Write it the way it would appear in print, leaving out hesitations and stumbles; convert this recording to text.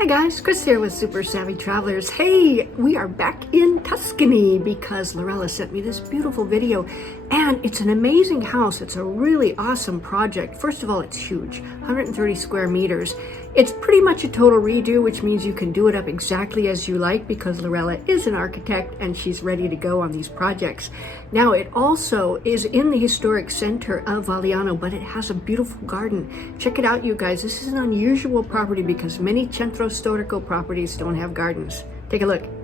Hi guys, Chris here with Super Savvy Travelers. Hey, we are back in Tuscany because Lorella sent me this beautiful video and it's an amazing house. It's a really awesome project. First of all, it's huge, 130 square meters. It's pretty much a total redo, which means you can do it up exactly as you like because Lorella is an architect and she's ready to go on these projects. Now, it also is in the historic center of Valiano, but it has a beautiful garden. Check it out, you guys. This is an unusual property because many centro storico properties don't have gardens. Take a look.